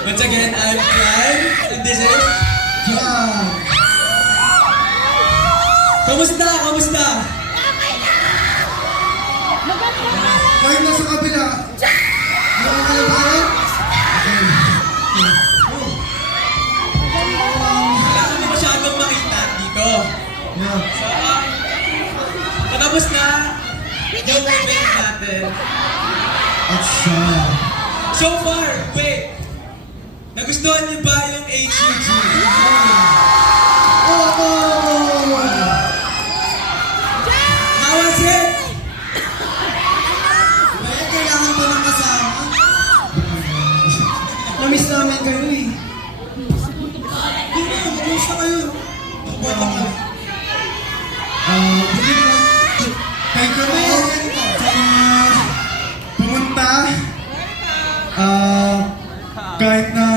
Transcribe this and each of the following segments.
Once again, I'm Clyde, and this is... John! Kamusta? Kamusta? Kahit nasa kabila, nakakaya ba kayo? Wala kami masyadong makita dito. Yeah. So, patapos na yung event natin. At sad. So far, wait. Nagustuhan niyo ba yung HUG? How was it? Kaya kailangan pa ng kasama. Namiss namin kayo eh. Hindi na, mag-uusap kayo. Mag-board lang kami. Thank you po sa mga pumunta. Kahit na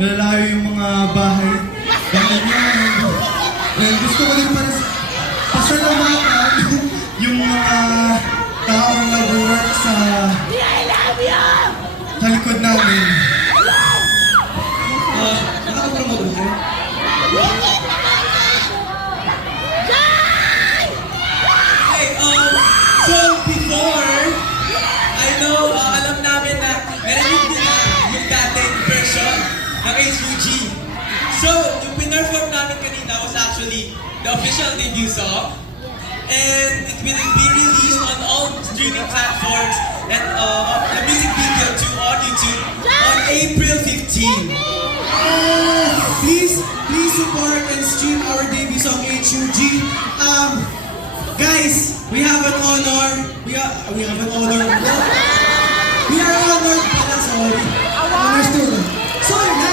nalalayo yung mga bahay nyo. And gusto ko din pasalamatan yung mga taong nag-work sa likod namin. Nakakapromote mo kayo? Hey, so before, I know, alam namin na narinig nila yung dating version ng HUG. So, yung pinerform namin kanina was actually the official debut song. And it will be released on all streaming platforms and the music video too on YouTube on April 15. Please support and stream our debut song HUG. Guys, we have an honor. We have an honor. We are honored pala, sorry. Honors too. Sorry na.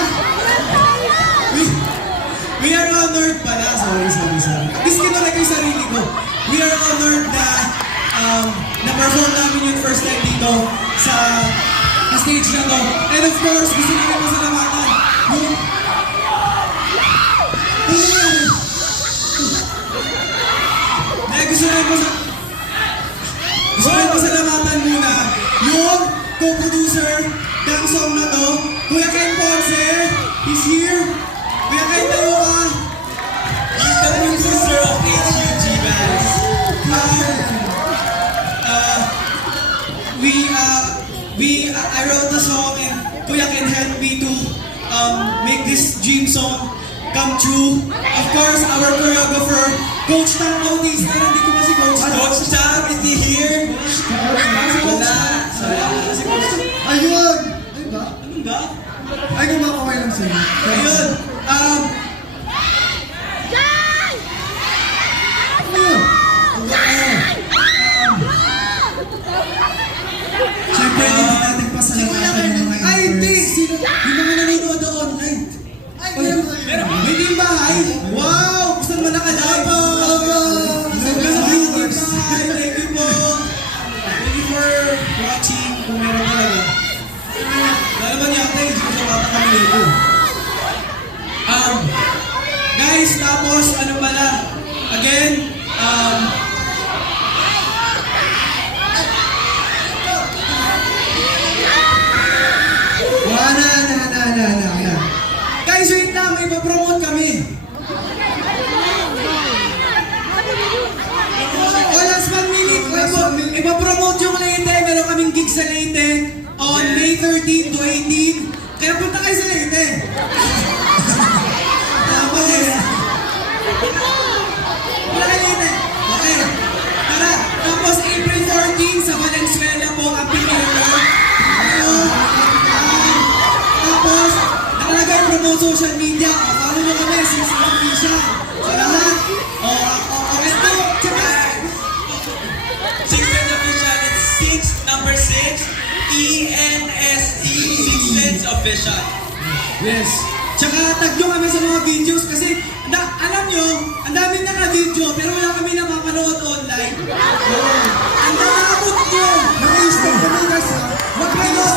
We are honored pala. Sorry. At least kinala ko yung sarili ko. We are honored na na-perform namin yung first time dito sa stage na to. And of course, gusto namin masalamatan yung gusto namin pasalamatan muna yung co-producer ng song na to, Kuya Ken Ponce. He's here. Kuya Ken, tayo ka. He's the producer of HUG Bands. I wrote the song and Kuya Ken helped me to make this dream song come true. Of course, our choreographer, Coach Tam Otis. Pero hindi ko ba si Coach Tam? Coach Tam, is he here? Wala. Ayun! Ay ba? Ano ba? Ay, kumakaway lang sa'yo. Ayun! Siyempre, hindi natin pasalamatan yung mga ay, hindi! Yung mga nanonood online. Ay, meron. May di bahay? Wow! Gusto naman nakalaban! Thank you po! Thank you for watching kung meron talaga. Lalaman yata yung dito sa kami nito. Guys, tapos ano pala? Again, na. Guys, wait lang, may papromote kami. Last 1 minute, ipapromote yung Leyte. Meron kaming gig sa Leyte on May 13 to 18. Kaya punta kayo sa Leyte. Wala kayo Leyte. Okay. Tara. Tapos April 14 sa Valenzuela po ang premiere. Tapos, nakalagay promote social media. Follow mo kami, Six Official. Sa lahat. Ito, tsaka. Six Sense Official, it's 6, number 6, ENSE, Six Sense Official. Yes. Tsaka tag nyo kami sa mga videos kasi alam nyo, ang daming naka-video pero wala kami napapanood online. Ang nakakot nyo! Naka-stop kami guys ha? Mag-panood!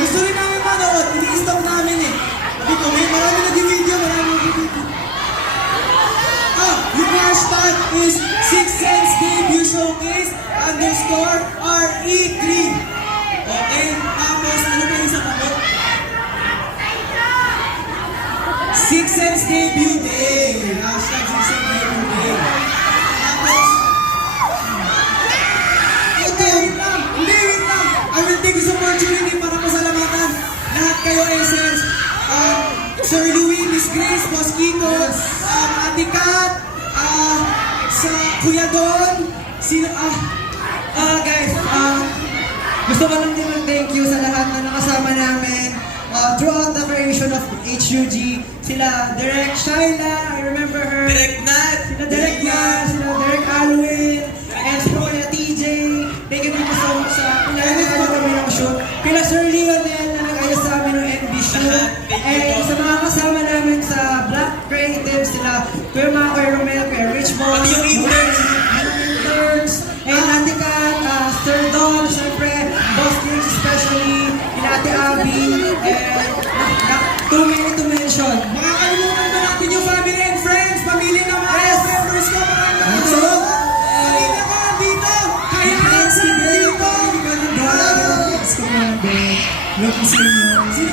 Gusto rin namin manood, ini-stop namin eh. Sabi ko, may marami nag-video, yung hashtag is Six Sense Debut Showcase _RE3. Okay? Tapos, ano pa yung isa pa po? Hashtag Zigzag Diamond Day. Tapos, ito, wait lang. Hindi, wait lang. I will take this opportunity para pasalamatan lahat kayo, Essence. Sir Louie, Miss Grace, Boss Kiko, Ate Kat, sa Kuya Don, guys, gusto ko lang din mag-thank you sa lahat na nakasama namin throughout the creation of HUG. Sila Direk Shaila, I remember her. Direct Nat. Sila Direk Nat, sila Direk Alwin, and Kuya TJ. Thank you so much sa pinag-ayos kami ng shoot. Kila Sir Lionel na nag-ayos sa amin ng MB shoot. And sa mga kasama namin sa Black Creatives, sila Kuya Romel, Kuya Richmond, Pati yung interns. interns, and Ate Kat, Sir Don, syempre, Boss Kings especially, kila Ate Abby, and too many to mention. Makakalimutan ba natin yung family and friends? Pamilya na mga members ko, mga dito. Pamilya ko dito. Kaya Hansen dito. Love ko sa inyo.